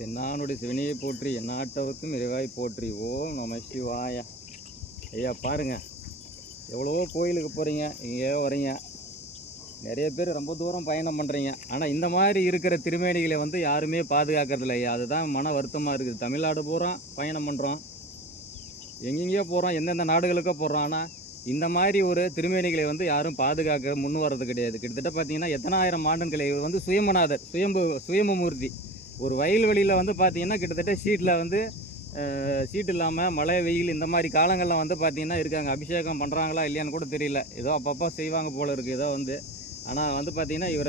தென்னானுடைய சிவனையை போற்றி எந்நாட்டவர்க்கும் இறைவாய் போற்றி. ஓம் நம சிவாய. ஐயா பாருங்கள், எவ்வளவோ கோயிலுக்கு போகிறீங்க, இங்கே வரீங்க, நிறைய பேர் ரொம்ப தூரம் பயணம் பண்ணுறீங்க. ஆனால் இந்த மாதிரி இருக்கிற திருமேனிகளை வந்து யாருமே பாதுகாக்கிறதில்ல ஐயா. அதுதான் மன வருத்தமாக இருக்குது. தமிழ்நாடு பூரா பயணம் பண்ணுறோம், எங்கெங்கேயோ போகிறோம், எந்தெந்த நாடுகளுக்கோ போடுறோம். ஆனால் இந்த மாதிரி ஒரு திருமேனிகளை வந்து யாரும் பாதுகாக்க முன் வர்றது கிடையாது. கிட்டத்தட்ட பார்த்தீங்கன்னா எத்தனாயிரம் ஆண்டுகளை இவர் வந்து சுயம்புநாதர், சுயம்புமூர்த்தி. ஒரு வயல்வெளியில் வந்து பார்த்திங்கன்னா கிட்டத்தட்ட சீட் இல்லாமல் மழை வெயில் இந்த மாதிரி காலங்களில் வந்து பார்த்திங்கன்னா இருக்காங்க. அபிஷேகம் பண்ணுறாங்களா இல்லையான்னு கூட தெரியல, ஏதோ அப்பப்போ செய்வாங்க போல இருக்குது ஏதோ வந்து. ஆனால் வந்து பார்த்திங்கன்னா இவர்